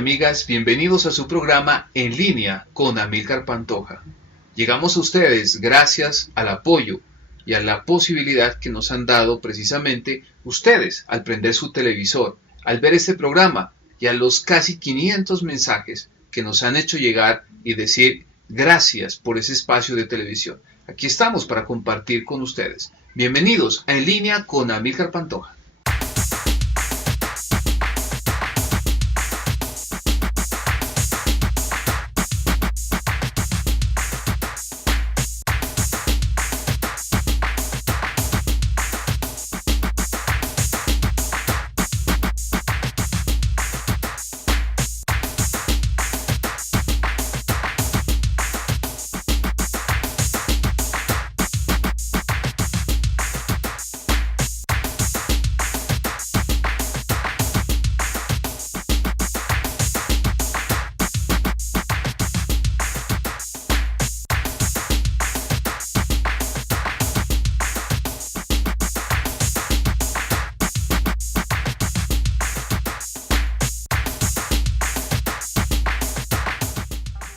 amigas, bienvenidos a su programa En Línea con Amílcar Pantoja. Llegamos a ustedes gracias al apoyo y a la posibilidad que nos han dado precisamente ustedes al prender su televisor, al ver este programa y a los casi 500 mensajes que nos han hecho llegar y decir gracias por ese espacio de televisión. Aquí estamos para compartir con ustedes. Bienvenidos a En Línea con Amílcar Pantoja.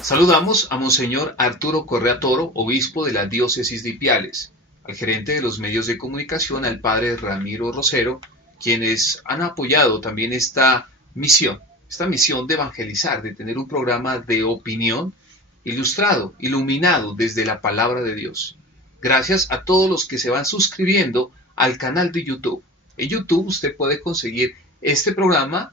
Saludamos a Monseñor Arturo Correa Toro, obispo de la diócesis de Ipiales, al gerente de los medios de comunicación, al padre Ramiro Rosero, quienes han apoyado también esta misión de evangelizar, de tener un programa de opinión ilustrado, iluminado desde la palabra de Dios. Gracias a todos los que se van suscribiendo al canal de YouTube. En YouTube usted puede conseguir este programa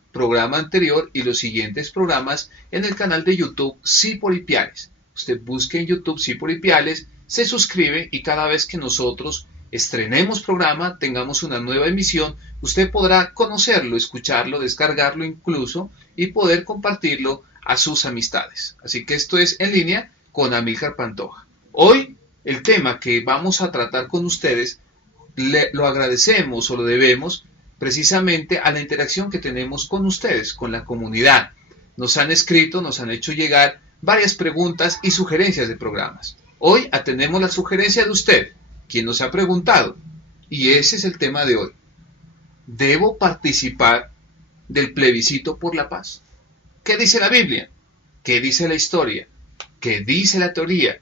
anterior y los siguientes programas en el canal de YouTube Sí por Ipiales. Usted busque en YouTube Sí por Ipiales, se suscribe y cada vez que nosotros estrenemos programa, tengamos una nueva emisión, usted podrá conocerlo, escucharlo, descargarlo incluso y poder compartirlo a sus amistades. Así que esto es En Línea con Amílcar Pantoja. Hoy el tema que vamos a tratar con ustedes lo agradecemos o lo debemos precisamente a la interacción que tenemos con ustedes, con la comunidad. Nos han escrito, nos han hecho llegar varias preguntas y sugerencias de programas. Hoy atendemos la sugerencia de usted, quien nos ha preguntado, y ese es el tema de hoy. ¿Debo participar del plebiscito por la paz? ¿Qué dice la Biblia? ¿Qué dice la historia? ¿Qué dice la teoría?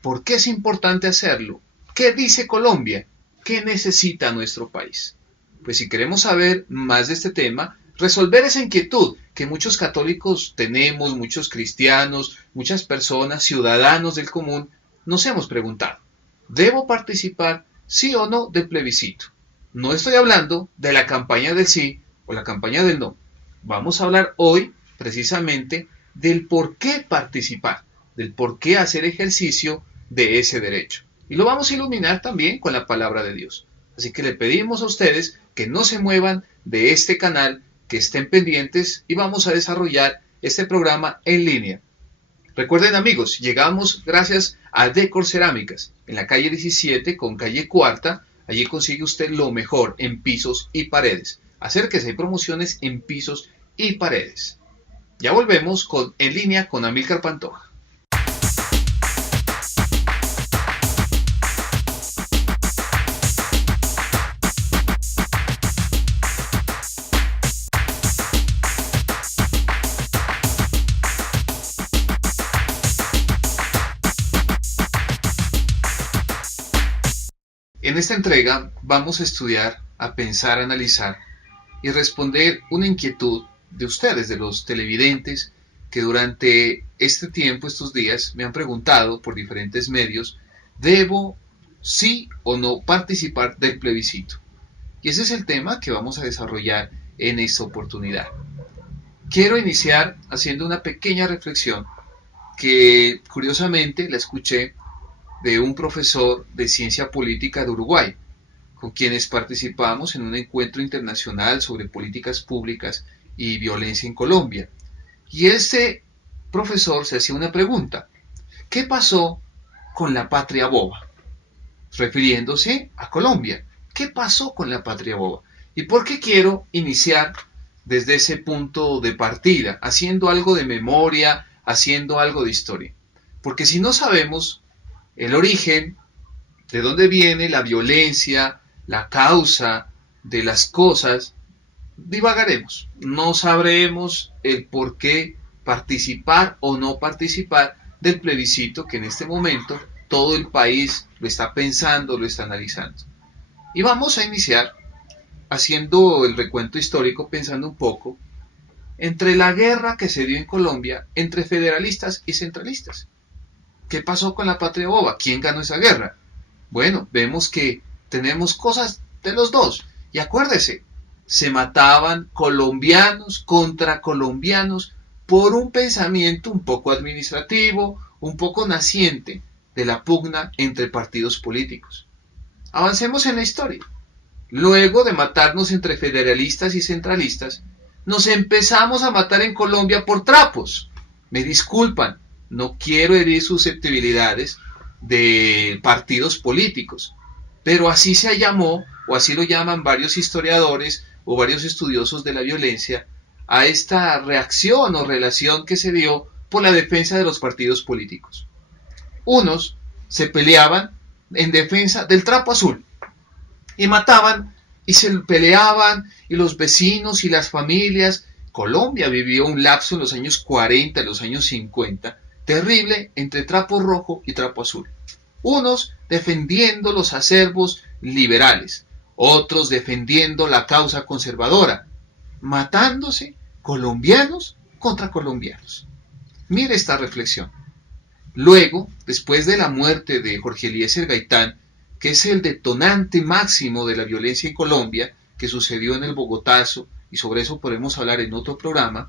¿Por qué es importante hacerlo? ¿Qué dice Colombia? ¿Qué necesita nuestro país? Pues si queremos saber más de este tema, resolver esa inquietud que muchos católicos tenemos, muchos cristianos, muchas personas, ciudadanos del común, nos hemos preguntado. ¿Debo participar, sí o no, del plebiscito? No estoy hablando de la campaña del sí o la campaña del no. Vamos a hablar hoy precisamente del por qué participar, del por qué hacer ejercicio de ese derecho. Y lo vamos a iluminar también con la palabra de Dios. Así que le pedimos a ustedes que no se muevan de este canal, que estén pendientes y vamos a desarrollar este programa en línea. Recuerden amigos, llegamos gracias a Decor Cerámicas, en la calle 17 con calle Cuarta. Allí consigue usted lo mejor en pisos y paredes. Acérquese, hay promociones en pisos y paredes. Ya volvemos con En Línea con Amílcar Pantoja. En esta entrega vamos a estudiar, a pensar, a analizar y responder una inquietud de ustedes, de los televidentes, que durante este tiempo, estos días, me han preguntado por diferentes medios, ¿debo sí o no participar del plebiscito? Y ese es el tema que vamos a desarrollar en esta oportunidad. Quiero iniciar haciendo una pequeña reflexión que curiosamente la escuché de un profesor de ciencia política de Uruguay, con quienes participamos en un encuentro internacional sobre políticas públicas y violencia en Colombia. Y este profesor se hacía una pregunta: ¿qué pasó con la patria boba? Refiriéndose a Colombia. ¿Qué pasó con la patria boba? ¿Y por qué quiero iniciar desde ese punto de partida, haciendo algo de memoria, haciendo algo de historia? Porque si no sabemos el origen, de dónde viene la violencia, la causa de las cosas, divagaremos, no sabremos el por qué participar o no participar del plebiscito que en este momento todo el país lo está pensando, lo está analizando. Y vamos a iniciar haciendo el recuento histórico, pensando un poco entre la guerra que se dio en Colombia entre federalistas y centralistas. ¿Qué pasó con la patria boba? ¿Quién ganó esa guerra? Bueno, vemos que tenemos cosas de los dos. Y acuérdese, se mataban colombianos contra colombianos por un pensamiento un poco administrativo, un poco naciente de la pugna entre partidos políticos. Avancemos en la historia. Luego de matarnos entre federalistas y centralistas, nos empezamos a matar en Colombia por trapos. Me disculpan, no quiero herir susceptibilidades de partidos políticos, pero así se llamó, o así lo llaman varios historiadores o varios estudiosos de la violencia, a esta reacción o relación que se dio por la defensa de los partidos políticos. Unos se peleaban en defensa del trapo azul y mataban y se peleaban, y los vecinos y las familias. Colombia vivió un lapso en los años 40, en los años 50, terrible entre trapo rojo y trapo azul. Unos defendiendo los acervos liberales, otros defendiendo la causa conservadora, matándose colombianos contra colombianos. Mire esta reflexión. Luego, después de la muerte de Jorge Eliezer Gaitán, que es el detonante máximo de la violencia en Colombia, que sucedió en el Bogotazo, y sobre eso podemos hablar en otro programa,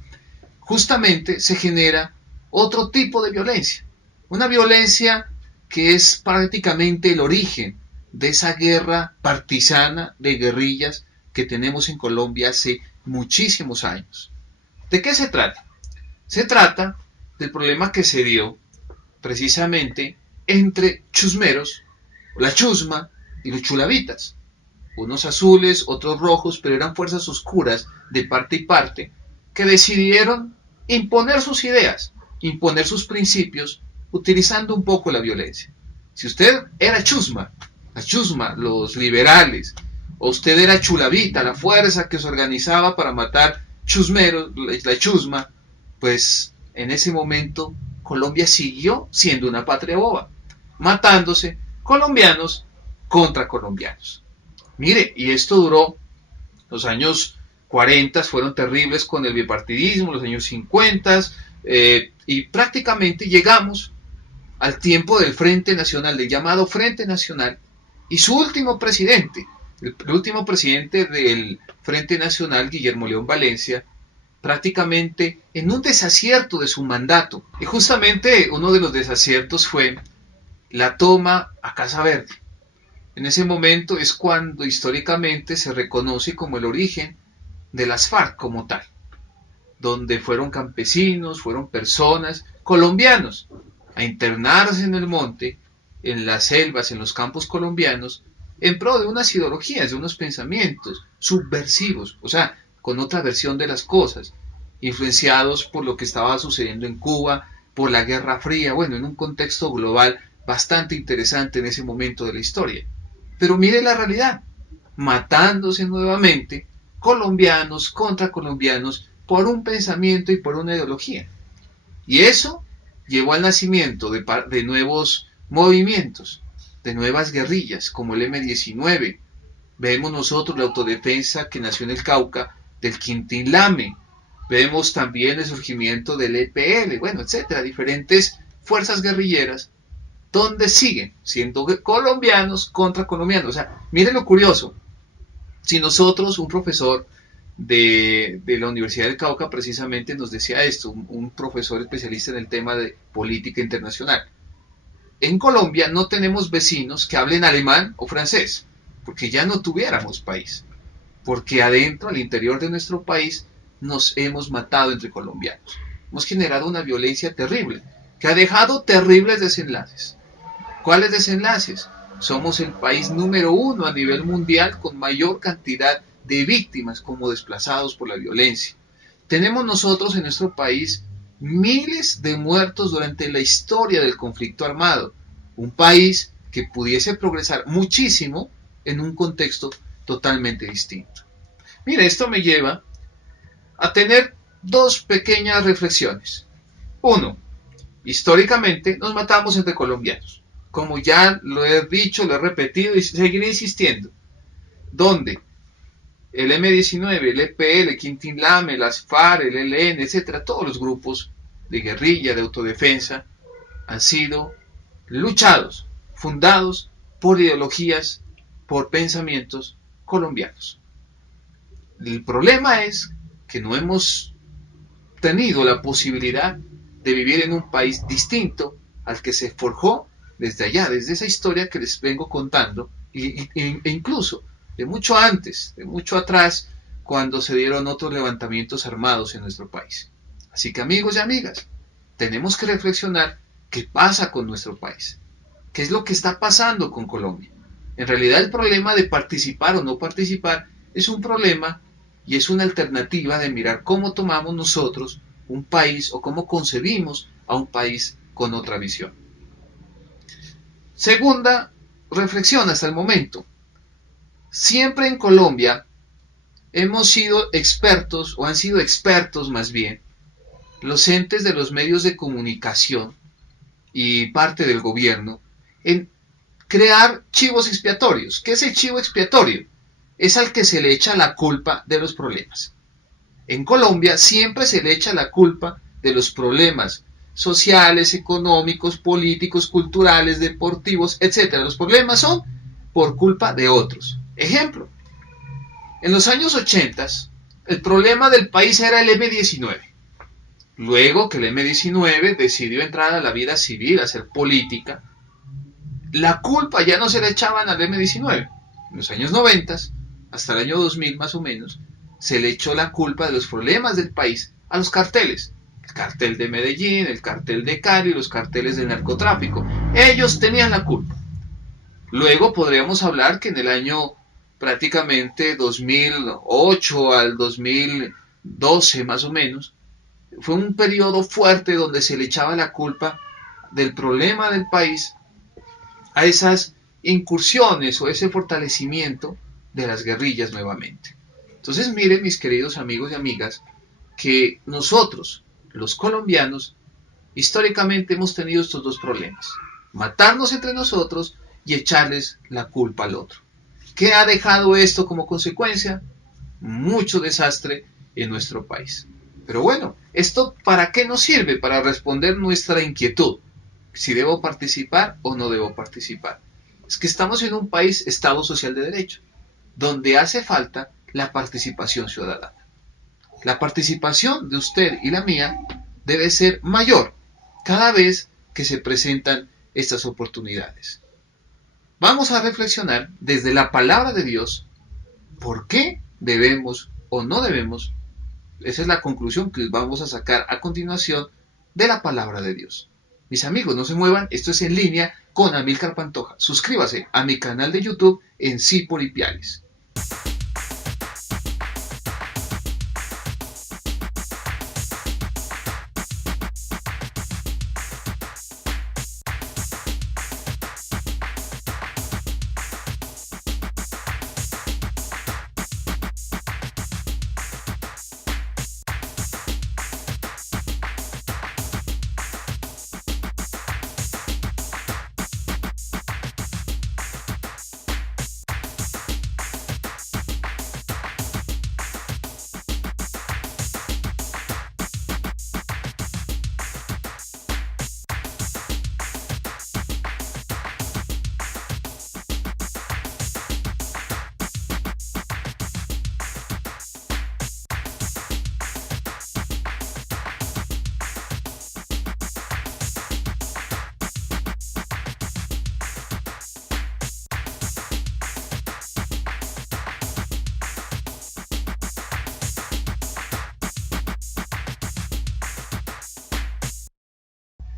justamente se genera otro tipo de violencia. Una violencia que es prácticamente el origen de esa guerra partisana de guerrillas que tenemos en Colombia hace muchísimos años. ¿De qué se trata? Se trata del problema que se dio precisamente entre chusmeros, la chusma y los chulavitas, unos azules, otros rojos, pero eran fuerzas oscuras de parte y parte, que decidieron imponer sus ideas, imponer sus principios, utilizando un poco la violencia. Si usted era chusma, la chusma, los liberales, o usted era chulavita, la fuerza que se organizaba para matar chusmeros, la chusma, pues en ese momento Colombia siguió siendo una patria boba, matándose colombianos contra colombianos. Mire, y esto duró, los años 40 fueron terribles con el bipartidismo, los años 50, y prácticamente llegamos al tiempo del Frente Nacional, del llamado Frente Nacional, y su último presidente, el último presidente del Frente Nacional, Guillermo León Valencia, prácticamente en un desacierto de su mandato. Y justamente uno de los desaciertos fue la toma a Casa Verde. En ese momento es cuando históricamente se reconoce como el origen de las FARC como tal, donde fueron campesinos, fueron personas, colombianos, a internarse en el monte, en las selvas, en los campos colombianos, en pro de unas ideologías, de unos pensamientos subversivos, o sea, con otra versión de las cosas, influenciados por lo que estaba sucediendo en Cuba, por la Guerra Fría, bueno, en un contexto global bastante interesante en ese momento de la historia. Pero mire la realidad, matándose nuevamente colombianos contra colombianos por un pensamiento y por una ideología. Y eso llevó al nacimiento de nuevos movimientos, de nuevas guerrillas, como el M-19. Vemos nosotros la autodefensa que nació en el Cauca del Quintín Lame. Vemos también el surgimiento del EPL, bueno, etcétera, diferentes fuerzas guerrilleras donde siguen siendo colombianos contra colombianos. O sea, miren lo curioso. Si nosotros, un profesor de la Universidad del Cauca precisamente nos decía esto, un profesor especialista en el tema de política internacional. En Colombia no tenemos vecinos que hablen alemán o francés, porque ya no tuviéramos país. Porque adentro, al interior de nuestro país, nos hemos matado entre colombianos. Hemos generado una violencia terrible, que ha dejado terribles desenlaces. ¿Cuáles desenlaces? Somos el país número 1 a nivel mundial con mayor cantidad de víctimas como desplazados por la violencia. Tenemos nosotros en nuestro país miles de muertos durante la historia del conflicto armado. Un país que pudiese progresar muchísimo en un contexto totalmente distinto. Mire, esto me lleva a tener dos pequeñas reflexiones. Uno, históricamente nos matamos entre colombianos. Como ya lo he dicho, lo he repetido y seguiré insistiendo. Donde el M-19, el EPL, Quintín Lame, las FARC, el ELN, etcétera, todos los grupos de guerrilla, de autodefensa, han sido luchados, fundados por ideologías, por pensamientos colombianos. El problema es que no hemos tenido la posibilidad de vivir en un país distinto al que se forjó desde allá, desde esa historia que les vengo contando, e incluso de mucho antes, de mucho atrás, cuando se dieron otros levantamientos armados en nuestro país. Así que amigos y amigas, tenemos que reflexionar qué pasa con nuestro país, qué es lo que está pasando con Colombia. En realidad el problema de participar o no participar es un problema y es una alternativa de mirar cómo tomamos nosotros un país o cómo concebimos a un país con otra visión. Segunda reflexión hasta el momento. Siempre en Colombia hemos sido expertos, o han sido expertos más bien, los entes de los medios de comunicación y parte del gobierno en crear chivos expiatorios. ¿Qué es el chivo expiatorio? Es al que se le echa la culpa de los problemas. En Colombia siempre se le echa la culpa de los problemas sociales, económicos, políticos, culturales, deportivos, etc. Los problemas son por culpa de otros. Ejemplo, en los años 80 el problema del país era el M-19. Luego que el M-19 decidió entrar a la vida civil, a hacer política, la culpa ya no se le echaban al M-19. En los años 90, hasta el año 2000 más o menos, se le echó la culpa de los problemas del país a los carteles. El cartel de Medellín, el cartel de Cali, los carteles del narcotráfico. Ellos tenían la culpa. Luego podríamos hablar que en el año prácticamente 2008 al 2012 más o menos, fue un periodo fuerte donde se le echaba la culpa del problema del país a esas incursiones o ese fortalecimiento de las guerrillas nuevamente. Entonces miren, mis queridos amigos y amigas, que nosotros, los colombianos, históricamente hemos tenido estos dos problemas: matarnos entre nosotros y echarles la culpa al otro. ¿Qué ha dejado esto como consecuencia? Mucho desastre en nuestro país. Pero bueno, ¿esto para qué nos sirve? Para responder nuestra inquietud. Si debo participar o no debo participar. Es que estamos en un país, Estado Social de Derecho, donde hace falta la participación ciudadana. La participación de usted y la mía debe ser mayor cada vez que se presentan estas oportunidades. Vamos a reflexionar desde la palabra de Dios por qué debemos o no debemos. Esa es la conclusión que vamos a sacar a continuación de la palabra de Dios. Mis amigos, no se muevan, esto es En Línea con Amílcar Pantoja. Suscríbase a mi canal de YouTube en Sí por Ipiales.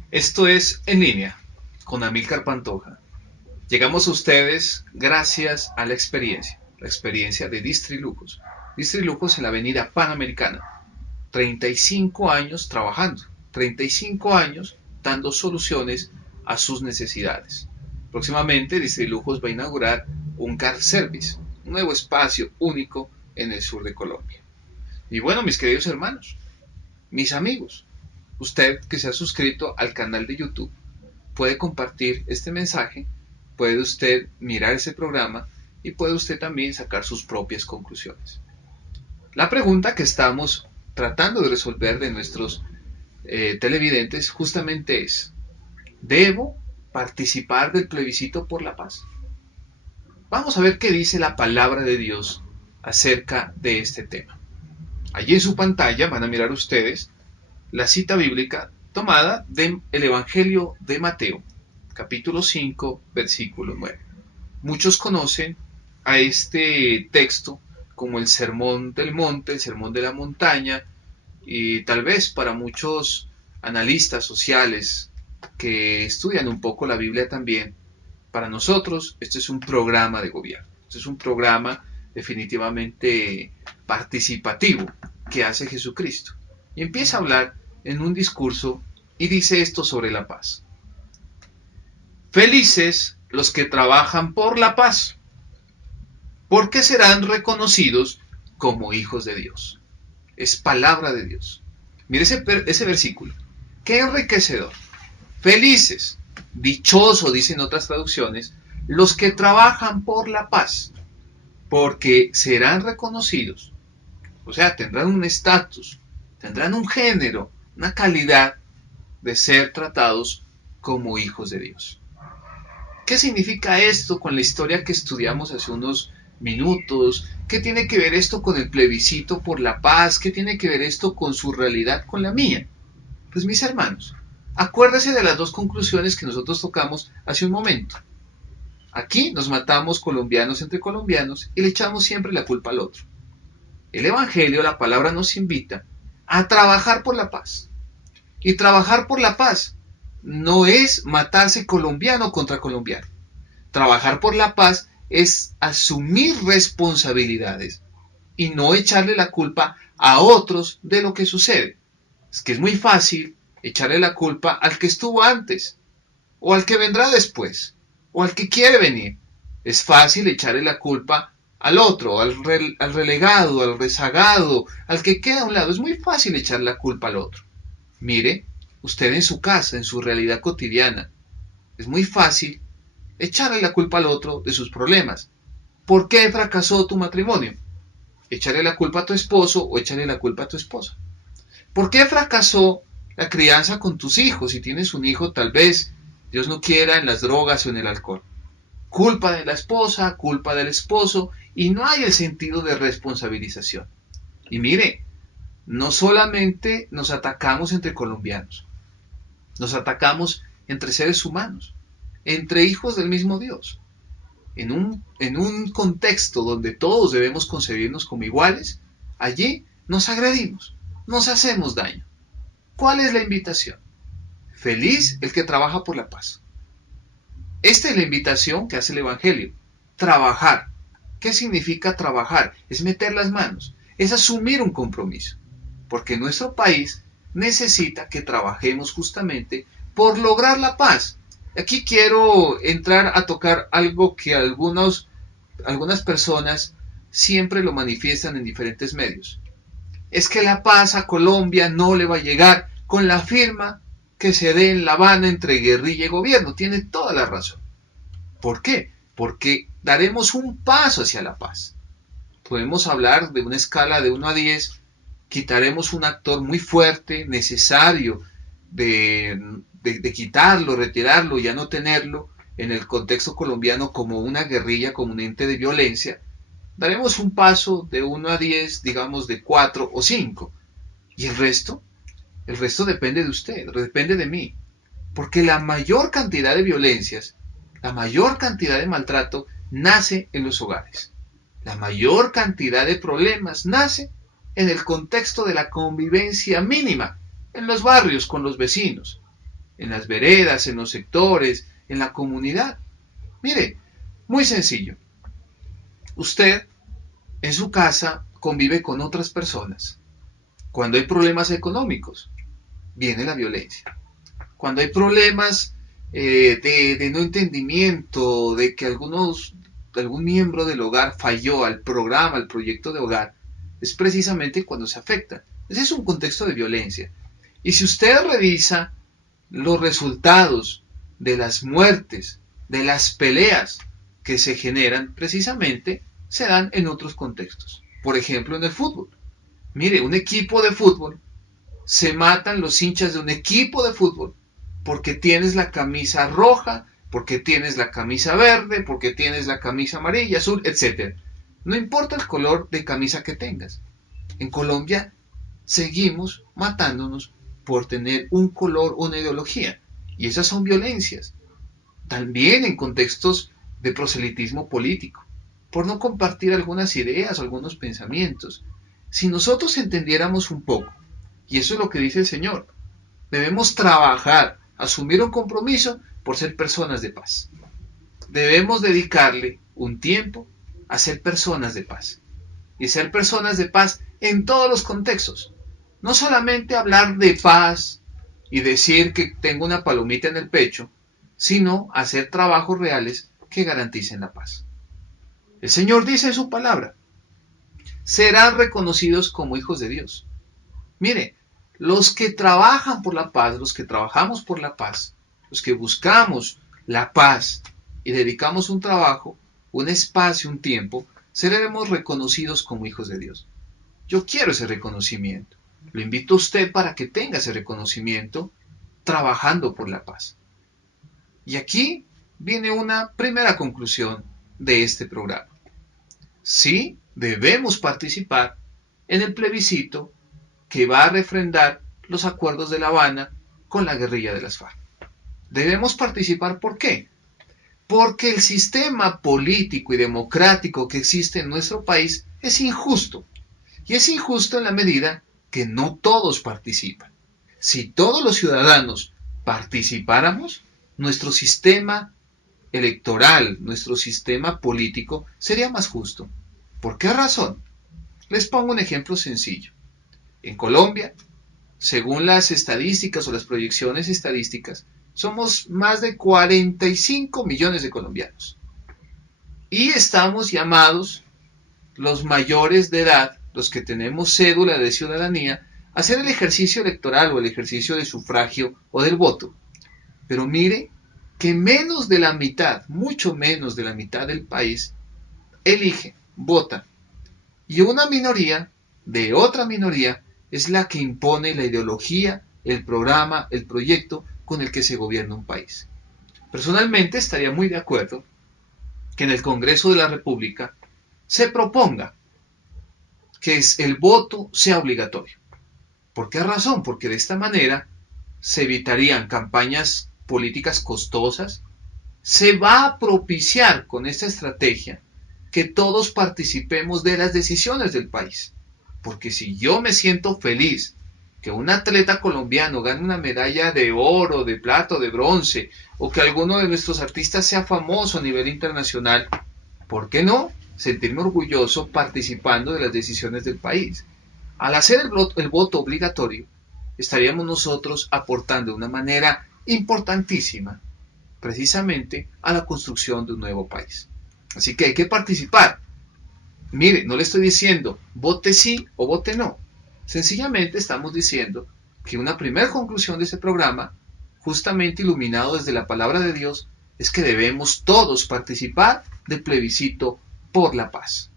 Esto es En Línea con Amílcar Pantoja. Llegamos a ustedes gracias a la experiencia de Distrilujos. Distrilujos en la avenida Panamericana. 35 años trabajando, 35 años dando soluciones a sus necesidades. Próximamente Distrilujos va a inaugurar un car service, un nuevo espacio único en el sur de Colombia. Y bueno, mis queridos hermanos, mis amigos, usted que se ha suscrito al canal de YouTube puede compartir este mensaje, puede usted mirar ese programa y puede usted también sacar sus propias conclusiones. La pregunta que estamos tratando de resolver de nuestros televidentes justamente es: ¿debo participar del plebiscito por la paz? Vamos a ver qué dice la palabra de Dios acerca de este tema. Allí en su pantalla van a mirar ustedes la cita bíblica tomada del Evangelio de Mateo, capítulo 5, versículo 9. Muchos conocen a este texto como el Sermón del Monte, el Sermón de la Montaña, y tal vez para muchos analistas sociales que estudian un poco la Biblia también, para nosotros este es un programa de gobierno, este es un programa definitivamente participativo que hace Jesucristo. Y empieza a hablar en un discurso y dice esto sobre la paz. Felices los que trabajan por la paz, porque serán reconocidos como hijos de Dios. Es palabra de Dios. Mire ese versículo. Qué enriquecedor. Felices, dichoso, dicen otras traducciones, los que trabajan por la paz, porque serán reconocidos. O sea, tendrán un estatus, tendrán un género, una calidad de ser tratados como hijos de Dios. ¿Qué significa esto con la historia que estudiamos hace unos minutos? ¿Qué tiene que ver esto con el plebiscito por la paz? ¿Qué tiene que ver esto con su realidad, con la mía? Pues mis hermanos, acuérdense de las dos conclusiones que nosotros tocamos hace un momento. Aquí nos matamos colombianos entre colombianos y le echamos siempre la culpa al otro. El Evangelio, la palabra, nos invita a trabajar por la paz. Y trabajar por la paz no es matarse colombiano contra colombiano. Trabajar por la paz es asumir responsabilidades y no echarle la culpa a otros de lo que sucede. Es que es muy fácil echarle la culpa al que estuvo antes, o al que vendrá después, o al que quiere venir. Es fácil echarle la culpa al otro, al relegado, al rezagado, al que queda a un lado. Es muy fácil echar la culpa al otro. Mire, usted en su casa, en su realidad cotidiana, es muy fácil echarle la culpa al otro de sus problemas. ¿Por qué fracasó tu matrimonio? Echarle la culpa a tu esposo o echarle la culpa a tu esposa. ¿Por qué fracasó la crianza con tus hijos? Si tienes un hijo, tal vez, Dios no quiera, en las drogas o en el alcohol. Culpa de la esposa, culpa del esposo, y no hay el sentido de responsabilización. Y mire, no solamente nos atacamos entre colombianos, nos atacamos entre seres humanos, entre hijos del mismo Dios. En un contexto donde todos debemos concebirnos como iguales, allí nos agredimos, nos hacemos daño. ¿Cuál es la invitación? Feliz el que trabaja por la paz. Esta es la invitación que hace el Evangelio. Trabajar. ¿Qué significa trabajar? Es meter las manos, es asumir un compromiso. Porque nuestro país necesita que trabajemos justamente por lograr la paz. Aquí quiero entrar a tocar algo que algunas personas siempre lo manifiestan en diferentes medios. Es que la paz a Colombia no le va a llegar con la firma que se dé en La Habana entre guerrilla y gobierno. Tiene toda la razón. ¿Por qué? Porque daremos un paso hacia la paz. Podemos hablar de una escala de 1 a 10, quitaremos un actor muy fuerte, necesario de quitarlo, retirarlo, ya no tenerlo en el contexto colombiano como una guerrilla, como un ente de violencia. Daremos un paso de 1 a 10, digamos de 4 o 5. ¿Y el resto? El resto depende de usted, depende de mí. Porque la mayor cantidad de violencias, la mayor cantidad de maltrato nace en los hogares. La mayor cantidad de problemas nace en el contexto de la convivencia mínima, en los barrios con los vecinos, en las veredas, en los sectores, en la comunidad. Mire, muy sencillo. Usted en su casa convive con otras personas. Cuando hay problemas económicos, viene la violencia. Cuando hay problemas de no entendimiento, de que algunos algún miembro del hogar falló al programa, al proyecto de hogar, es precisamente cuando se afecta. Ese es un contexto de violencia. Y si usted revisa los resultados de las muertes, de las peleas que se generan, precisamente se dan en otros contextos. Por ejemplo, en el fútbol. Mire, un equipo de fútbol, se matan los hinchas de un equipo de fútbol porque tienes la camisa roja, porque tienes la camisa verde, porque tienes la camisa amarilla, azul, etc. No importa el color de camisa que tengas. En Colombia seguimos matándonos por tener un color o una ideología. Y esas son violencias. También en contextos de proselitismo político, por no compartir algunas ideas o algunos pensamientos. Si nosotros entendiéramos un poco, y eso es lo que dice el Señor, debemos trabajar, asumir un compromiso por ser personas de paz. Debemos dedicarle un tiempo a ser personas de paz. Y ser personas de paz en todos los contextos. No solamente hablar de paz y decir que tengo una palomita en el pecho, sino hacer trabajos reales que garanticen la paz. El Señor dice en su palabra, serán reconocidos como hijos de Dios. Mire, los que trabajan por la paz, los que trabajamos por la paz, los que buscamos la paz y dedicamos un trabajo, un espacio, un tiempo, seremos reconocidos como hijos de Dios. Yo quiero ese reconocimiento. Lo invito a usted para que tenga ese reconocimiento trabajando por la paz. Y aquí viene una primera conclusión de este programa. Sí, debemos participar en el plebiscito que va a refrendar los acuerdos de La Habana con la guerrilla de las FARC. Debemos participar, ¿por qué? Porque el sistema político y democrático que existe en nuestro país es injusto. Y es injusto en la medida que no todos participan. Si todos los ciudadanos participáramos, nuestro sistema electoral, nuestro sistema político sería más justo. ¿Por qué razón? Les pongo un ejemplo sencillo. En Colombia, según las estadísticas o las proyecciones estadísticas, somos más de 45 millones de colombianos. Y estamos llamados, los mayores de edad, los que tenemos cédula de ciudadanía, a hacer el ejercicio electoral o el ejercicio de sufragio o del voto. Pero mire que menos de la mitad, mucho menos de la mitad del país, elige, vota. Y una minoría de otra minoría es la que impone la ideología, el programa, el proyecto con el que se gobierna un país. Personalmente estaría muy de acuerdo que en el Congreso de la República se proponga que el voto sea obligatorio. ¿Por qué razón? Porque de esta manera se evitarían campañas políticas costosas. Se va a propiciar con esta estrategia que todos participemos de las decisiones del país. Porque si yo me siento feliz que un atleta colombiano gane una medalla de oro, de plata o de bronce, o que alguno de nuestros artistas sea famoso a nivel internacional, ¿por qué no sentirme orgulloso participando de las decisiones del país? Al hacer el voto obligatorio, estaríamos nosotros aportando de una manera importantísima precisamente a la construcción de un nuevo país. Así que hay que participar. Mire, no le estoy diciendo vote sí o vote no. Sencillamente estamos diciendo que una primera conclusión de este programa, justamente iluminado desde la palabra de Dios, es que debemos todos participar del plebiscito por la paz.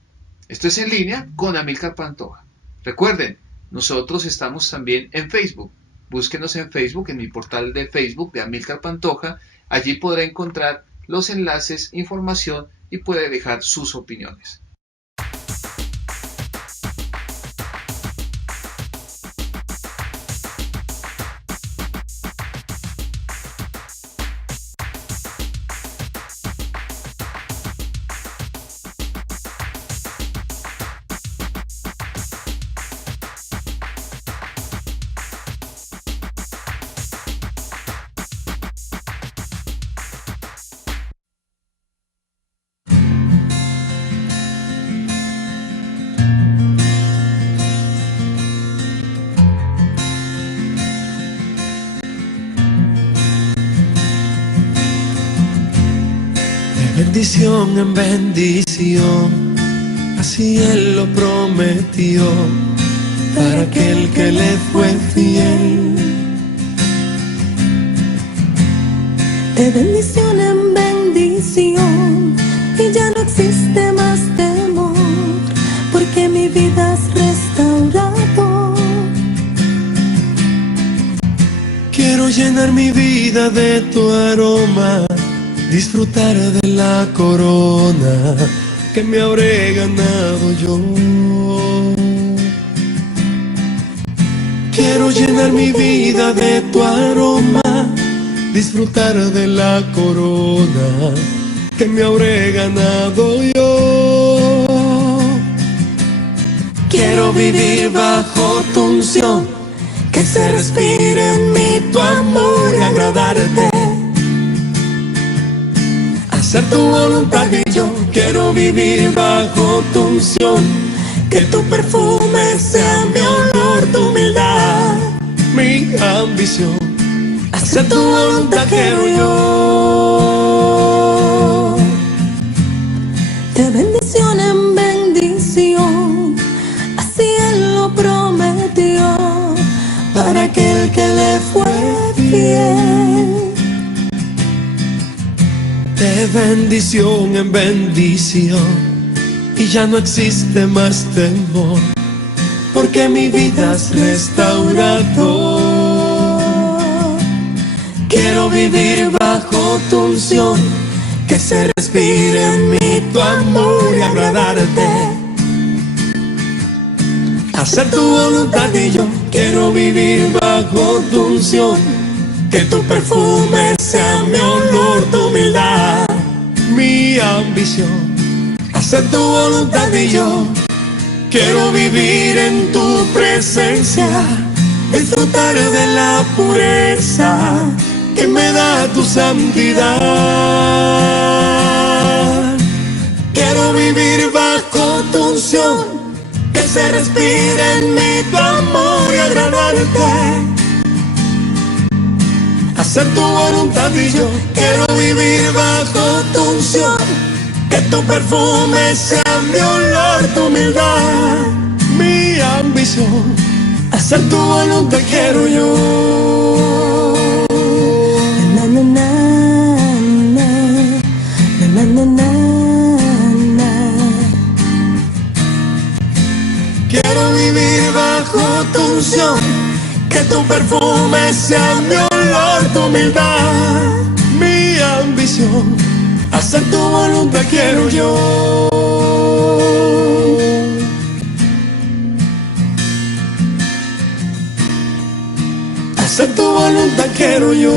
Esto es en línea con Amílcar Pantoja. Recuerden, nosotros estamos también en Facebook. Búsquenos en Facebook, en mi portal de Facebook de Amílcar Pantoja. Allí podrá encontrar los enlaces, información y puede dejar sus opiniones. bendición en bendición, así Él lo prometió para aquel que le fue fiel. De bendición en bendición, y ya no existe más temor, porque mi vida es restaurado. Quiero llenar mi vida de tu aroma, disfrutar de la corona que me habré ganado yo. Quiero llenar mi vida de tu aroma, disfrutar de la corona que me habré ganado yo. Quiero vivir bajo tu unción, que se respire en mí tu amor y agradarte, hacer tu voluntad. Y yo quiero vivir bajo tu unción, que tu perfume sea mi olor, tu humildad, mi ambición. hacer tu voluntad quiero yo. De bendición en bendición, así Él lo prometió para aquel que le fue fiel. De bendición en bendición, y ya no existe más temor, porque mi vida es restaurado. Quiero vivir bajo tu unción, que se respire en mí tu amor y agradarte, hacer tu voluntad. Y yo quiero vivir bajo tu unción, que tu perfume sea mi olor, tu humildad, mi ambición. hacer tu voluntad. Y yo quiero vivir en tu presencia, disfrutar de la pureza que me da tu santidad. Quiero vivir bajo tu unción, que se respire en mí tu amor y agradarte, hacer tu voluntad. Y yo quiero vivir bajo tu unción, que tu perfume sea mi olor, tu humildad, mi ambición. hacer tu voluntad quiero yo. Na, na, na, na, na, na, na, na. Quiero vivir bajo tu unción, que tu perfume sea mi olor, tu humildad, Mi ambición, hacer tu voluntad quiero yo. Hacer tu voluntad quiero yo.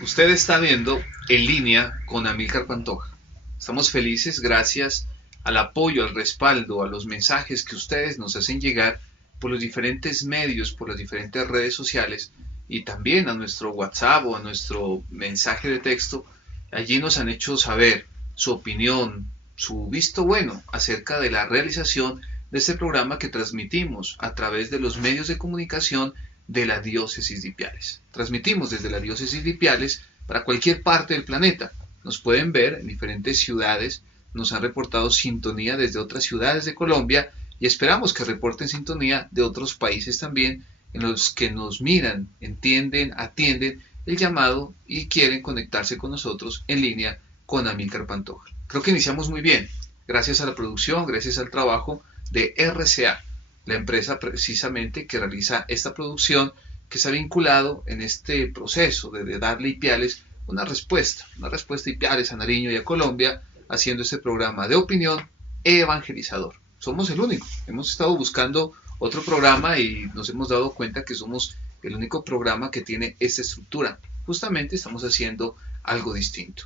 Usted está viendo En Línea con Amílcar Pantoja. Estamos felices gracias al apoyo, al respaldo, a los mensajes que ustedes nos hacen llegar por los diferentes medios, por las diferentes redes sociales y también a nuestro WhatsApp o a nuestro mensaje de texto. Allí nos han hecho saber su opinión, su visto bueno acerca de la realización de este programa que transmitimos a través de los medios de comunicación de la Diócesis de Ipiales. Transmitimos desde la Diócesis de Ipiales para cualquier parte del planeta. Nos pueden ver en diferentes ciudades, nos han reportado sintonía desde otras ciudades de Colombia y esperamos que reporten sintonía de otros países también en los que nos miran, entienden, atienden el llamado y quieren conectarse con nosotros en línea con Amílcar Pantoja. Creo que iniciamos muy bien, gracias a la producción, gracias al trabajo de RCA, la empresa precisamente que realiza esta producción, que se ha vinculado en este proceso de darle a Ipiales una respuesta a Ipiales, a Nariño y a Colombia, haciendo este programa de opinión evangelizador. Somos el único, hemos estado buscando otro programa y nos hemos dado cuenta que somos el único programa que tiene esta estructura. Justamente estamos haciendo algo distinto.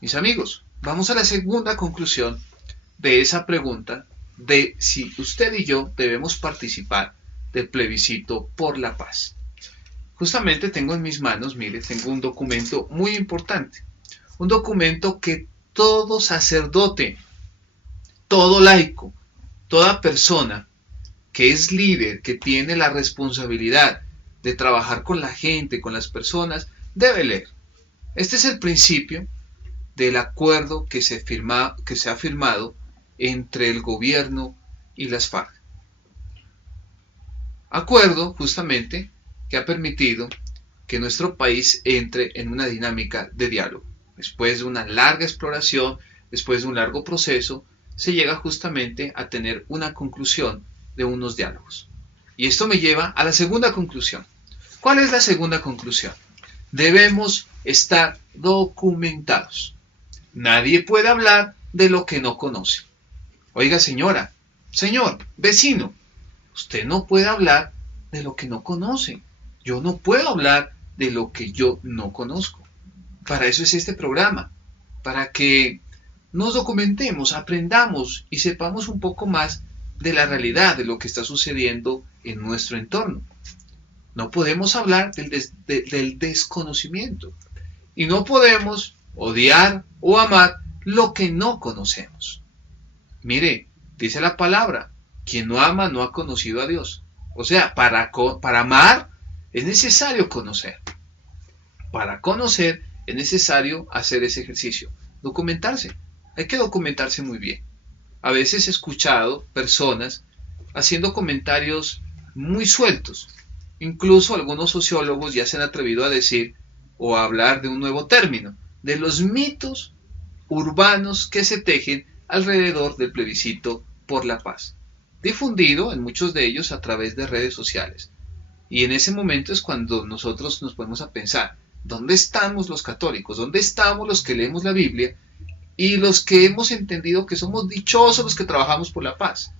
Mis amigos, vamos a la segunda conclusión de esa pregunta de si usted y yo debemos participar del plebiscito por la paz. Justamente tengo en mis manos, mire, tengo un documento muy importante. Un documento que todo sacerdote, todo laico, toda persona que es líder, que tiene la responsabilidad de trabajar con la gente, con las personas, debe leer. Este es el principio del acuerdo que se ha firmado entre el gobierno y las FARC. Acuerdo justamente que ha permitido que nuestro país entre en una dinámica de diálogo. Después de una larga exploración, después de un largo proceso, se llega justamente a tener una conclusión de unos diálogos. Y esto me lleva a la segunda conclusión. ¿Cuál es la segunda conclusión? Debemos estar documentados. Nadie puede hablar de lo que no conoce. Oiga, señora, señor, vecino, usted no puede hablar de lo que no conoce. Yo no puedo hablar de lo que yo no conozco. Para eso es este programa, para que nos documentemos, aprendamos y sepamos un poco más de la realidad, de lo que está sucediendo en nuestro entorno. No podemos hablar del desconocimiento y no podemos odiar o amar lo que no conocemos. Mire, dice la palabra, quien no ama no ha conocido a Dios. O sea, para amar es necesario conocer. Para conocer es necesario hacer ese ejercicio, documentarse. Hay que documentarse muy bien. A veces he escuchado personas haciendo comentarios muy sueltos. Incluso algunos sociólogos ya se han atrevido a decir o a hablar de un nuevo término, de los mitos urbanos que se tejen alrededor del plebiscito por la paz, difundido en muchos de ellos a través de redes sociales. Y en ese momento es cuando nosotros nos ponemos a pensar, ¿dónde estamos los católicos? ¿Dónde estamos los que leemos la Biblia? Y los que hemos entendido que somos dichosos los que trabajamos por la paz.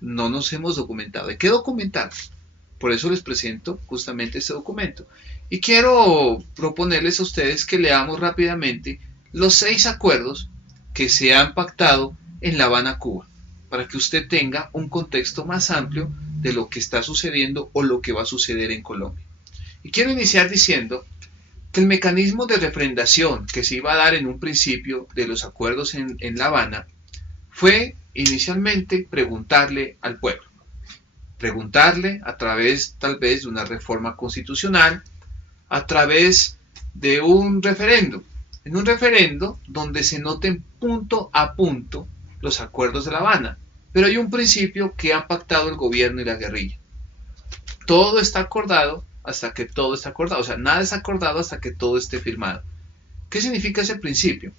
No nos hemos documentado. Hay que documentarnos. Por eso les presento justamente este documento. Y quiero proponerles a ustedes que leamos rápidamente los 6 acuerdos que se han pactado en La Habana, Cuba, para que usted tenga un contexto más amplio de lo que está sucediendo o lo que va a suceder en Colombia. Y quiero iniciar diciendo que el mecanismo de refrendación que se iba a dar en un principio de los acuerdos en La Habana fue inicialmente preguntarle al pueblo. Preguntarle a través tal vez de una reforma constitucional, a través de un referendo. En un referendo donde se noten punto a punto los acuerdos de La Habana. Pero hay un principio que han pactado el gobierno y la guerrilla. Todo está acordado hasta que todo está acordado. O sea, nada es acordado hasta que todo esté firmado. ¿Qué significa ese principio?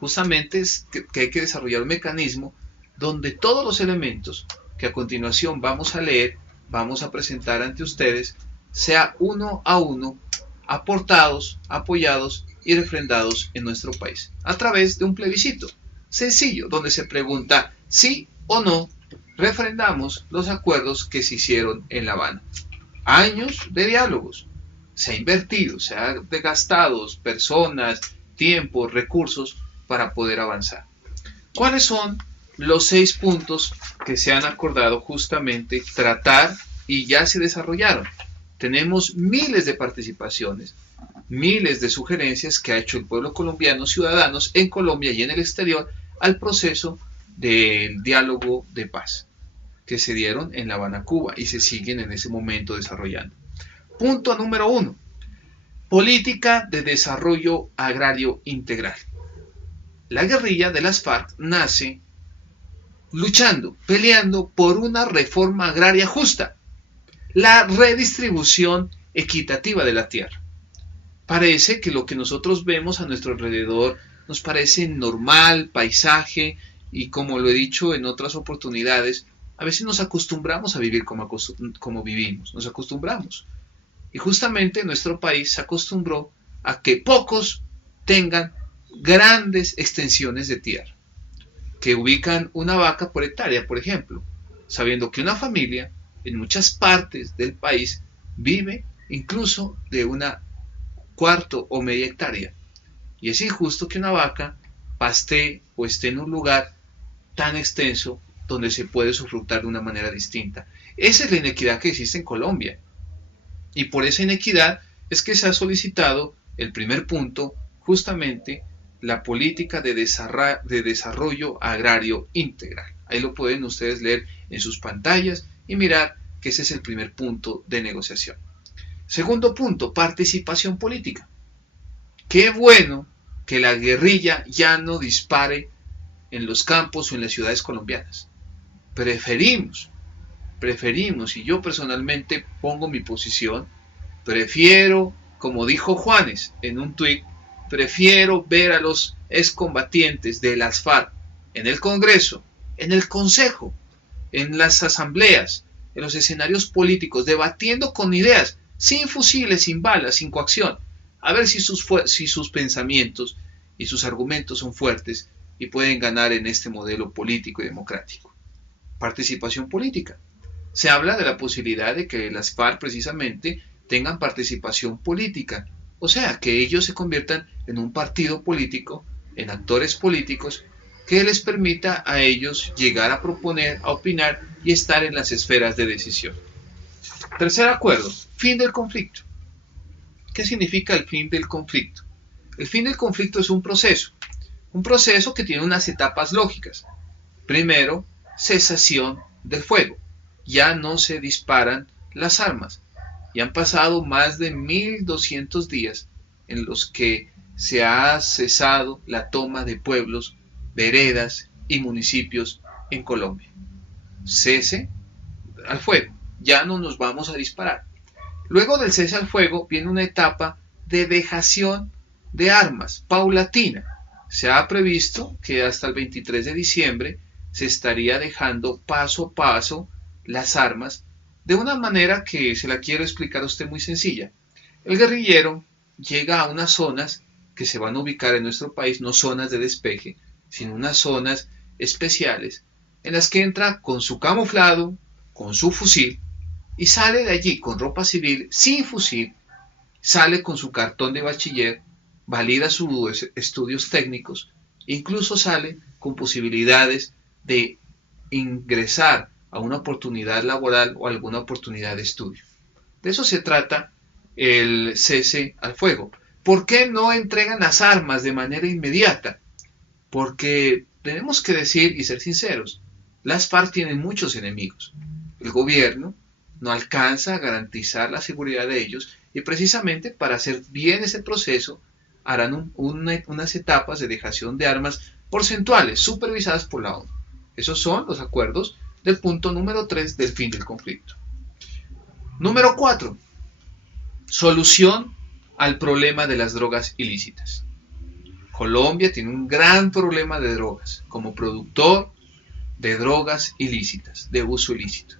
Justamente es que hay que desarrollar un mecanismo donde todos los elementos que a continuación vamos a leer, vamos a presentar ante ustedes, sea uno a uno aportados, apoyados y refrendados en nuestro país, a través de un plebiscito sencillo, donde se pregunta sí o no refrendamos los acuerdos que se hicieron en La Habana. Años de diálogos, se ha invertido, se ha gastado personas, tiempo, recursos para poder avanzar. ¿Cuáles son los 6 puntos que se han acordado justamente tratar y ya se desarrollaron? Tenemos miles de participaciones, miles de sugerencias que ha hecho el pueblo colombiano, ciudadanos en Colombia y en el exterior, al proceso del diálogo de paz que se dieron en La Habana, Cuba, y se siguen en ese momento desarrollando. Punto número 1. Política de desarrollo agrario integral. La guerrilla de las FARC nace luchando, peleando por una reforma agraria justa, la redistribución equitativa de la tierra. Parece que lo que nosotros vemos a nuestro alrededor nos parece normal, paisaje, y como lo he dicho en otras oportunidades, a veces nos acostumbramos a vivir como vivimos, nos acostumbramos. Y justamente nuestro país se acostumbró a que pocos tengan grandes extensiones de tierra, que ubican una vaca por hectárea, por ejemplo, sabiendo que una familia en muchas partes del país vive incluso de una cuarto o media hectárea. Y es injusto que una vaca pastee o esté en un lugar tan extenso donde se puede usufructar de una manera distinta. Esa es la inequidad que existe en Colombia. Y por esa inequidad es que se ha solicitado el primer punto, justamente la política de desarrollo agrario integral. Ahí lo pueden ustedes leer en sus pantallas y mirar que ese es el primer punto de negociación. Segundo punto, participación política. Qué bueno que la guerrilla ya no dispare en los campos o en las ciudades colombianas. Preferimos, y yo personalmente pongo mi posición, prefiero, como dijo Juanes en un tuit, prefiero ver a los excombatientes de las FARC en el Congreso, en el Consejo, en las asambleas, en los escenarios políticos, debatiendo con ideas, sin fusiles, sin balas, sin coacción, a ver si sus pensamientos y sus argumentos son fuertes y pueden ganar en este modelo político y democrático. Participación política. Se habla de la posibilidad de que las FARC precisamente tengan participación política, o sea, que ellos se conviertan en un partido político, en actores políticos, que les permita a ellos llegar a proponer, a opinar y estar en las esferas de decisión. Tercer acuerdo, fin del conflicto. ¿Qué significa el fin del conflicto? El fin del conflicto es un proceso que tiene unas etapas lógicas. Primero, cesación del fuego. Ya no se disparan las armas. Y han pasado más de 1200 días en los que se ha cesado la toma de pueblos, veredas y municipios en Colombia. Cese al fuego. Ya no nos vamos a disparar. Luego del cese al fuego viene una etapa de dejación de armas, paulatina. Se ha previsto que hasta el 23 de diciembre se estaría dejando paso a paso las armas de una manera que se la quiero explicar a usted muy sencilla. El guerrillero llega a unas zonas que se van a ubicar en nuestro país, no zonas de despeje, sino unas zonas especiales en las que entra con su camuflado, con su fusil, y sale de allí con ropa civil, sin fusil, sale con su cartón de bachiller, valida sus estudios técnicos, incluso sale con posibilidades de ingresar a una oportunidad laboral o alguna oportunidad de estudio. De eso se trata el cese al fuego. ¿Por qué no entregan las armas de manera inmediata? Porque tenemos que decir y ser sinceros, las FARC tienen muchos enemigos. El gobierno no alcanza a garantizar la seguridad de ellos y precisamente para hacer bien ese proceso harán unas etapas de dejación de armas porcentuales supervisadas por la ONU. Esos son los acuerdos del punto número 3 del fin del conflicto. Número 4. Solución al problema de las drogas ilícitas. Colombia tiene un gran problema de drogas como productor de drogas ilícitas, de uso ilícito.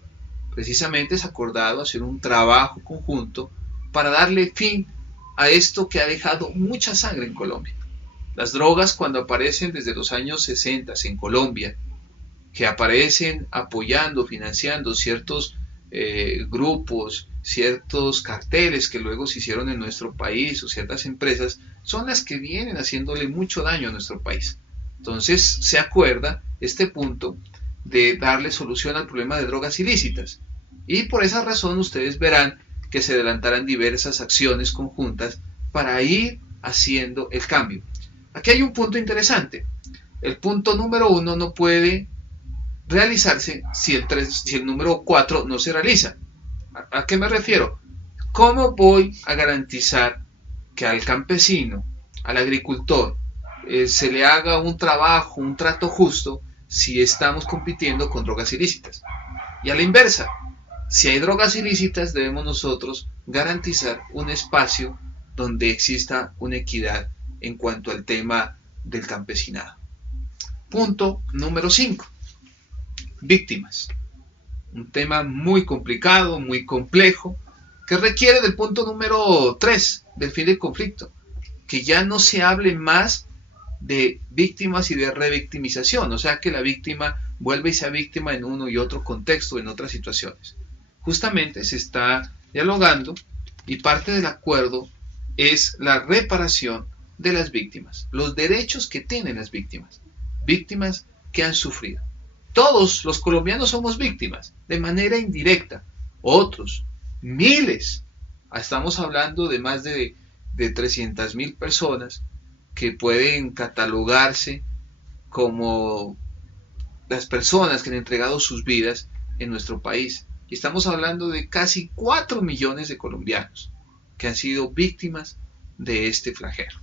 Precisamente es acordado hacer un trabajo conjunto para darle fin a esto que ha dejado mucha sangre en Colombia. Las drogas, cuando aparecen desde los años 60 en Colombia, que aparecen apoyando, financiando ciertos grupos, ciertos carteles que luego se hicieron en nuestro país o ciertas empresas, son las que vienen haciéndole mucho daño a nuestro país. Entonces se acuerda este punto de darle solución al problema de drogas ilícitas. Y por esa razón ustedes verán que se adelantarán diversas acciones conjuntas para ir haciendo el cambio. Aquí hay un punto interesante. El punto número 1 no puede realizarse si el número 4 no se realiza. ¿A qué me refiero? ¿Cómo voy a garantizar que al campesino, al agricultor, se le haga un trabajo, un trato justo, si estamos compitiendo con drogas ilícitas. Y a la inversa, si hay drogas ilícitas, debemos nosotros garantizar un espacio donde exista una equidad en cuanto al tema del campesinado. Punto número 5. Víctimas. Un tema muy complicado, muy complejo, que requiere del punto número 3 del fin del conflicto, que ya no se hable más de víctimas y de revictimización, o sea que la víctima vuelve y sea víctima en uno y otro contexto, en otras situaciones. Justamente se está dialogando y parte del acuerdo es la reparación de las víctimas, los derechos que tienen las víctimas que han sufrido. Todos los colombianos somos víctimas, de manera indirecta, otros, miles, estamos hablando de más de 300.000 personas que pueden catalogarse como las personas que han entregado sus vidas en nuestro país. Y estamos hablando de casi 4 millones de colombianos que han sido víctimas de este flagelo.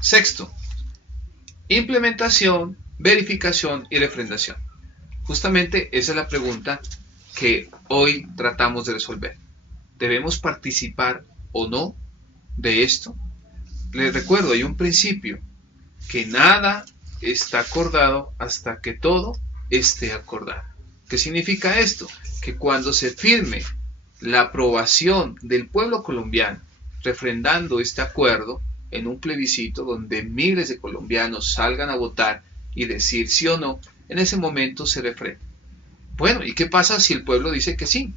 Sexto, implementación, verificación y refrendación. Justamente esa es la pregunta que hoy tratamos de resolver. ¿Debemos participar o no de esto? Les recuerdo, hay un principio, que nada está acordado hasta que todo esté acordado. ¿Qué significa esto? Que cuando se firme la aprobación del pueblo colombiano refrendando este acuerdo en un plebiscito donde miles de colombianos salgan a votar y decir sí o no, en ese momento se refrenda. Bueno, ¿y qué pasa si el pueblo dice que sí?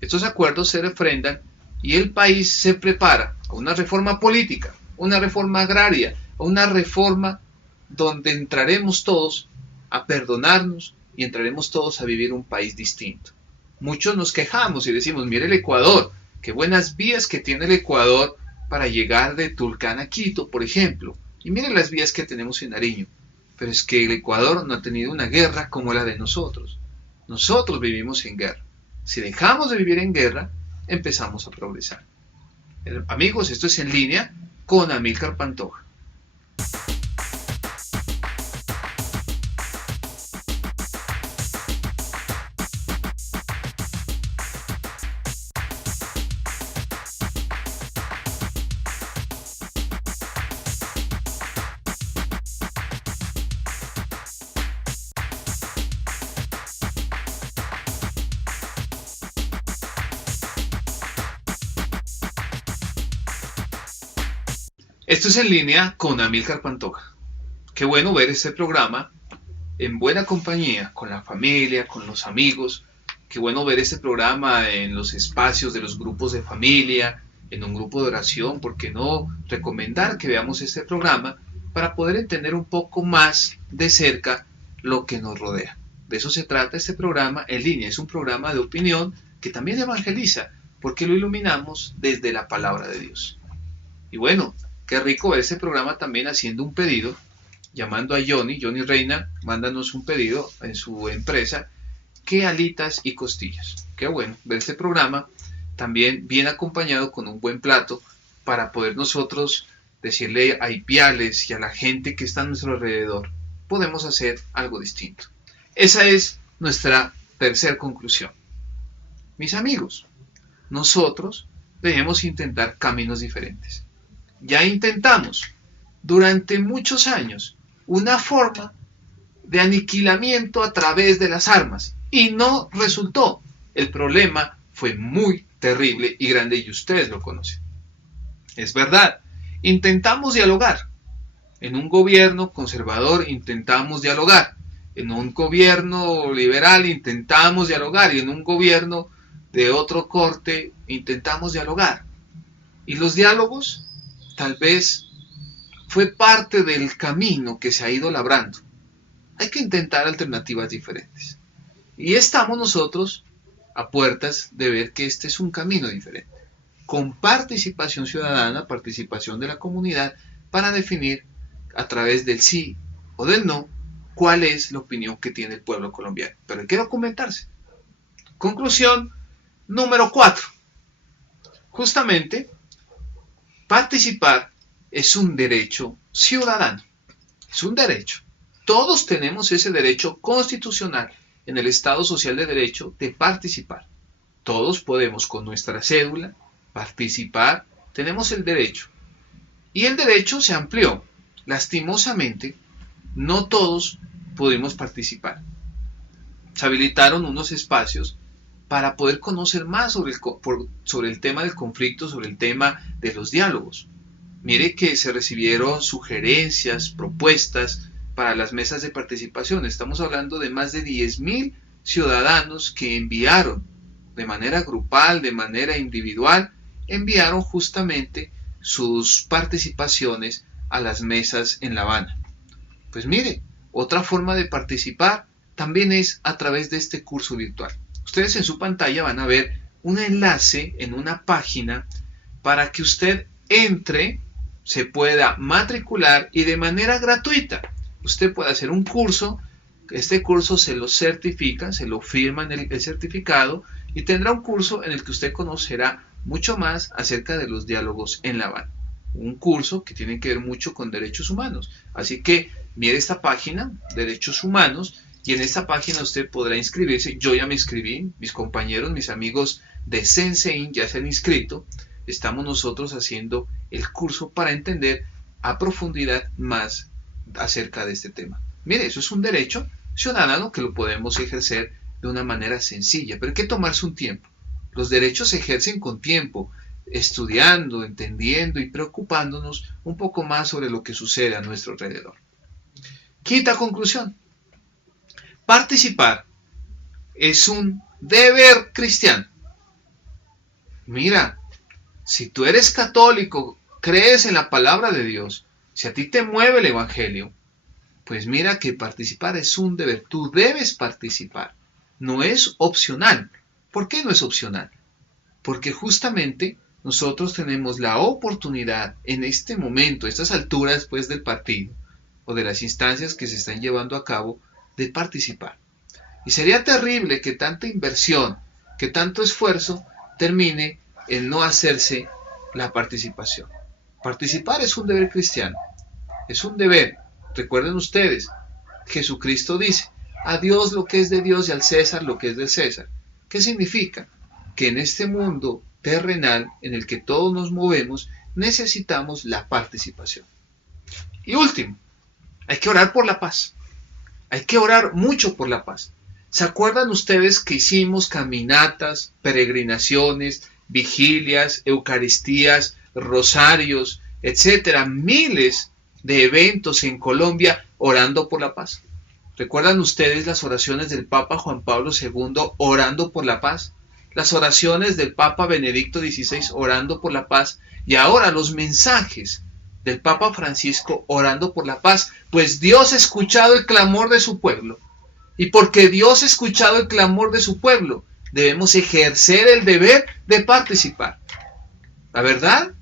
Estos acuerdos se refrendan y el país se prepara a una reforma política, una reforma agraria, a una reforma donde entraremos todos a perdonarnos y entraremos todos a vivir un país distinto. Muchos nos quejamos y decimos, mire el Ecuador, qué buenas vías que tiene el Ecuador para llegar de Tulcán a Quito, por ejemplo. Y mire las vías que tenemos en Nariño. Pero es que el Ecuador no ha tenido una guerra como la de nosotros. Nosotros vivimos en guerra. Si dejamos de vivir en guerra, empezamos a progresar. Amigos, esto es En Línea con Amílcar Pantoja. Esto es En Línea con Amílcar Pantoja. Qué bueno ver este programa en buena compañía, con la familia, con los amigos. Qué bueno ver este programa en los espacios de los grupos de familia, en un grupo de oración. ¿Por qué no recomendar que veamos este programa para poder entender un poco más de cerca lo que nos rodea? De eso se trata este programa En Línea. Es un programa de opinión que también evangeliza, porque lo iluminamos desde la palabra de Dios. Y bueno, qué rico ver este programa también haciendo un pedido, llamando a Johnny Reina, mándanos un pedido en su empresa, que alitas y costillas. Qué bueno ver este programa también bien acompañado con un buen plato para poder nosotros decirle a Ipiales y a la gente que está a nuestro alrededor, podemos hacer algo distinto. Esa es nuestra tercera conclusión. Mis amigos, nosotros debemos intentar caminos diferentes. Ya intentamos durante muchos años una forma de aniquilamiento a través de las armas y no resultó. El problema fue muy terrible y grande y ustedes lo conocen. Es verdad, intentamos dialogar. En un gobierno conservador intentamos dialogar. En un gobierno liberal intentamos dialogar y en un gobierno de otro corte intentamos dialogar. Y los diálogos tal vez fue parte del camino que se ha ido labrando. Hay que intentar alternativas diferentes. Y estamos nosotros a puertas de ver que este es un camino diferente, con participación ciudadana, participación de la comunidad, para definir a través del sí o del no, cuál es la opinión que tiene el pueblo colombiano. Pero hay que documentarse. Conclusión número 4. Justamente, participar es un derecho ciudadano. Es un derecho. Todos tenemos ese derecho constitucional en el Estado Social de Derecho de participar. Todos podemos con nuestra cédula participar, tenemos el derecho. Y el derecho se amplió. Lastimosamente, no todos pudimos participar. Se habilitaron unos espacios para poder conocer más sobre el tema del conflicto, sobre el tema de los diálogos. Mire que se recibieron sugerencias, propuestas para las mesas de participación. Estamos hablando de más de 10.000 ciudadanos que enviaron de manera grupal, de manera individual, enviaron justamente sus participaciones a las mesas en La Habana. Pues mire, otra forma de participar también es a través de este curso virtual. Ustedes en su pantalla van a ver un enlace en una página para que usted entre, se pueda matricular y de manera gratuita usted puede hacer un curso. Este curso se lo certifica, se lo firma en el certificado y tendrá un curso en el que usted conocerá mucho más acerca de los diálogos en La Habana. Un curso que tiene que ver mucho con derechos humanos. Así que mire esta página, Derechos Humanos, y en esta página usted podrá inscribirse. Yo ya me inscribí, mis compañeros, mis amigos de Sensein ya se han inscrito. Estamos nosotros haciendo el curso para entender a profundidad más acerca de este tema. Mire, eso es un derecho ciudadano que lo podemos ejercer de una manera sencilla, pero hay que tomarse un tiempo. Los derechos se ejercen con tiempo, estudiando, entendiendo y preocupándonos un poco más sobre lo que sucede a nuestro alrededor. Quinta conclusión. Participar es un deber cristiano. Mira, si tú eres católico, crees en la palabra de Dios, si a ti te mueve el Evangelio, pues mira que participar es un deber. Tú debes participar. No es opcional. ¿Por qué no es opcional? Porque justamente nosotros tenemos la oportunidad en este momento, a estas alturas pues del partido o de las instancias que se están llevando a cabo, de participar. Y sería terrible que tanta inversión, que tanto esfuerzo termine en no hacerse la participación. Participar es un deber cristiano. Es un deber. Recuerden ustedes, Jesucristo dice, a Dios lo que es de Dios y al César lo que es del César. ¿Qué significa? Que en este mundo terrenal en el que todos nos movemos, necesitamos la participación. Y último, hay que orar por la paz. Hay que orar mucho por la paz. ¿Se acuerdan ustedes que hicimos caminatas, peregrinaciones, vigilias, eucaristías, rosarios, etcétera? Miles de eventos en Colombia orando por la paz. ¿Recuerdan ustedes las oraciones del Papa Juan Pablo II orando por la paz? Las oraciones del Papa Benedicto XVI orando por la paz. Y ahora los mensajes del Papa Francisco orando por la paz. Pues Dios ha escuchado el clamor de su pueblo. Y porque Dios ha escuchado el clamor de su pueblo, debemos ejercer el deber de participar. La verdad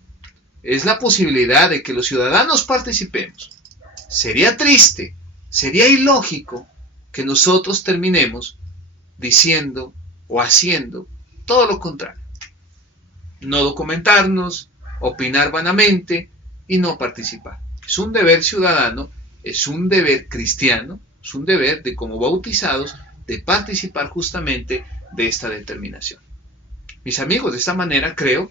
es la posibilidad de que los ciudadanos participemos. Sería triste, sería ilógico que nosotros terminemos diciendo o haciendo todo lo contrario. No documentarnos, opinar vanamente y no participar. Es un deber ciudadano, es un deber cristiano, es un deber de como bautizados de participar justamente de esta determinación. Mis amigos, de esta manera creo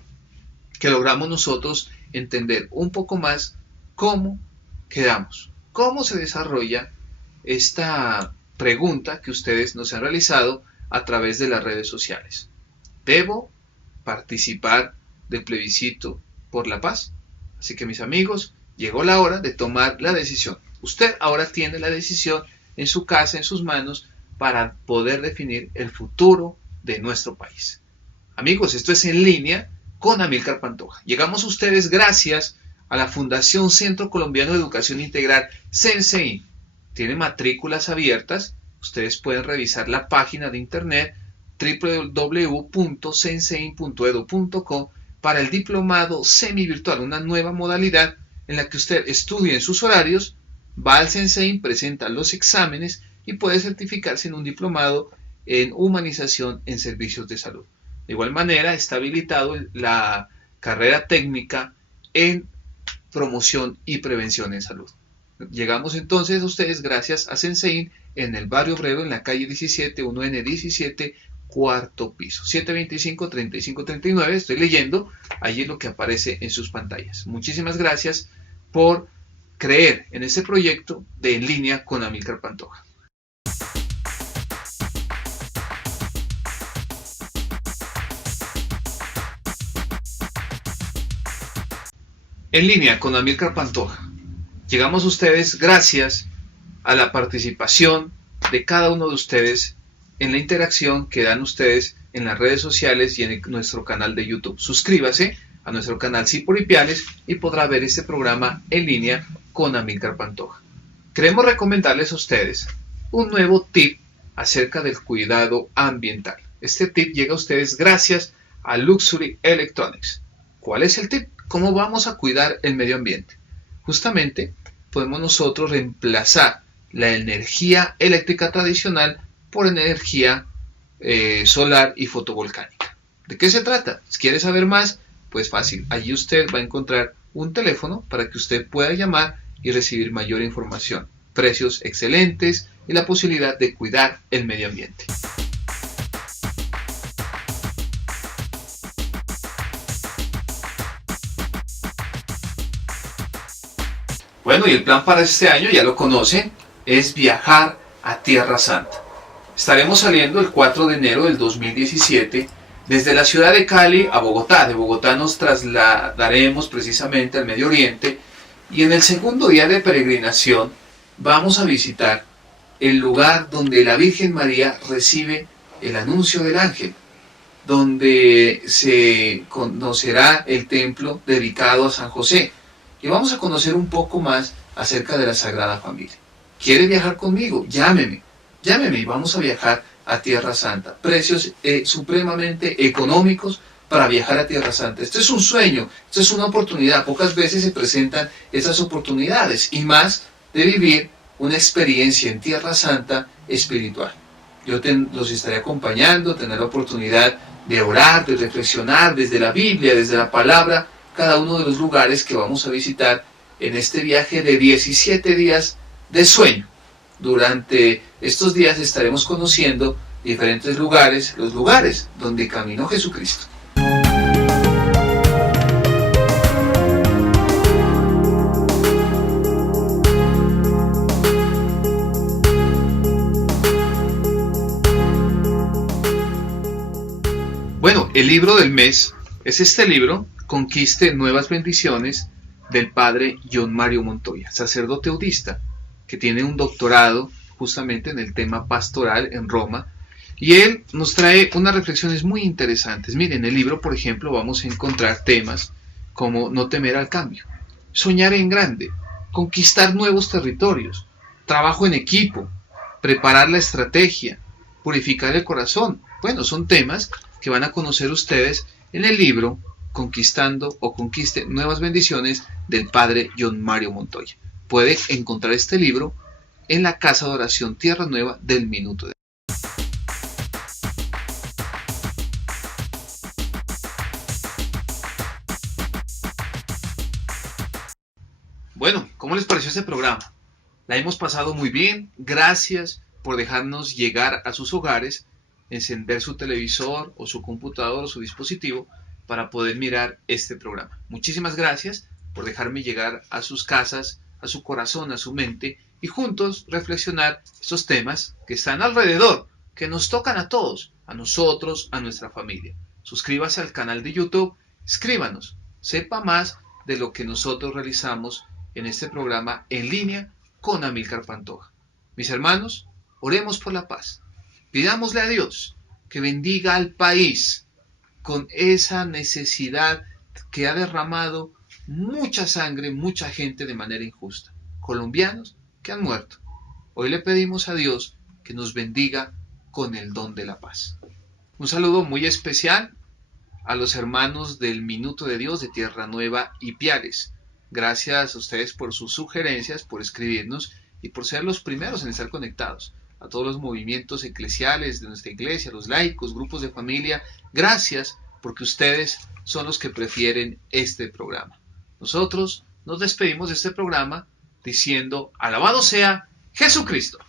que logramos nosotros entender un poco más cómo quedamos, cómo se desarrolla esta pregunta que ustedes nos han realizado a través de las redes sociales. ¿Debo participar del plebiscito por la paz? Así que mis amigos, llegó la hora de tomar la decisión. Usted ahora tiene la decisión en su casa, en sus manos, para poder definir el futuro de nuestro país. Amigos, esto es En Línea con Amílcar Pantoja. Llegamos a ustedes gracias a la Fundación Centro Colombiano de Educación Integral, Sensein. Tiene matrículas abiertas. Ustedes pueden revisar la página de internet www.sensein.edu.co para el diplomado semivirtual, una nueva modalidad en la que usted estudia en sus horarios, va al Sensein, presenta los exámenes y puede certificarse en un diplomado en humanización en servicios de salud. De igual manera está habilitado la carrera técnica en promoción y prevención en salud. Llegamos entonces a ustedes gracias a Sensein en el barrio obrero en la calle 17, 1N17, cuarto piso, 725-3539. Estoy leyendo allí lo que aparece en sus pantallas. Muchísimas gracias por creer en este proyecto de En Línea con Amílcar Pantoja. En Línea con Amílcar Pantoja. Llegamos a ustedes gracias a la participación de cada uno de ustedes en la interacción que dan ustedes en las redes sociales y en nuestro canal de YouTube. Suscríbase a nuestro canal Cipor Ipiales y podrá ver este programa En Línea con Amílcar Pantoja. Queremos recomendarles a ustedes un nuevo tip acerca del cuidado ambiental. Este tip llega a ustedes gracias a Luxury Electronics. ¿Cuál es el tip? ¿Cómo vamos a cuidar el medio ambiente? Justamente podemos nosotros reemplazar la energía eléctrica tradicional por energía solar y fotovolcánica. ¿De qué se trata? Si quiere saber más, pues fácil. Allí usted va a encontrar un teléfono para que usted pueda llamar y recibir mayor información. Precios excelentes y la posibilidad de cuidar el medio ambiente. Bueno, y el plan para este año, ya lo conocen, es viajar a Tierra Santa. Estaremos saliendo el 4 de enero del 2017 desde la ciudad de Cali a Bogotá. De Bogotá nos trasladaremos precisamente al Medio Oriente y en el segundo día de peregrinación vamos a visitar el lugar donde la Virgen María recibe el anuncio del ángel, donde se conocerá el templo dedicado a San José. Y vamos a conocer un poco más acerca de la Sagrada Familia. ¿Quiere viajar conmigo? Llámeme y vamos a viajar a Tierra Santa. Precios supremamente económicos para viajar a Tierra Santa. Esto es un sueño, esto es una oportunidad. Pocas veces se presentan esas oportunidades y más de vivir una experiencia en Tierra Santa espiritual. Yo los estaré acompañando, tener la oportunidad de orar, de reflexionar desde la Biblia, desde la palabra, cada uno de los lugares que vamos a visitar en este viaje de 17 días de sueño. Durante estos días estaremos conociendo diferentes lugares, los lugares donde caminó Jesucristo. Bueno, el libro del mes es este libro, Conquiste Nuevas Bendiciones, del padre John Mario Montoya, sacerdote budista, que tiene un doctorado justamente en el tema pastoral en Roma, y él nos trae unas reflexiones muy interesantes. Miren, en el libro, por ejemplo, vamos a encontrar temas como no temer al cambio, soñar en grande, conquistar nuevos territorios, trabajo en equipo, preparar la estrategia, purificar el corazón. Bueno, son temas que van a conocer ustedes en el libro Conquistando o Conquiste Nuevas Bendiciones del padre John Mario Montoya. Puede encontrar este libro en la Casa de Oración Tierra Nueva del Minuto de Dios. Bueno, ¿cómo les pareció este programa? La hemos pasado muy bien. Gracias por dejarnos llegar a sus hogares, encender su televisor o su computador o su dispositivo para poder mirar este programa. Muchísimas gracias por dejarme llegar a sus casas, a su corazón, a su mente y juntos reflexionar estos temas que están alrededor, que nos tocan a todos, a nosotros, a nuestra familia. Suscríbase al canal de YouTube, escríbanos, sepa más de lo que nosotros realizamos en este programa En Línea con Amílcar Pantoja. Mis hermanos, oremos por la paz. Pidámosle a Dios que bendiga al país con esa necesidad que ha derramado mucha sangre, mucha gente de manera injusta. Colombianos que han muerto. Hoy le pedimos a Dios que nos bendiga con el don de la paz. Un saludo muy especial a los hermanos del Minuto de Dios de Tierra Nueva y Ipiales. Gracias a ustedes por sus sugerencias, por escribirnos y por ser los primeros en estar conectados. a todos los movimientos eclesiales de nuestra iglesia, los laicos, grupos de familia. Gracias porque ustedes son los que prefieren este programa. Nosotros nos despedimos de este programa diciendo: alabado sea Jesucristo.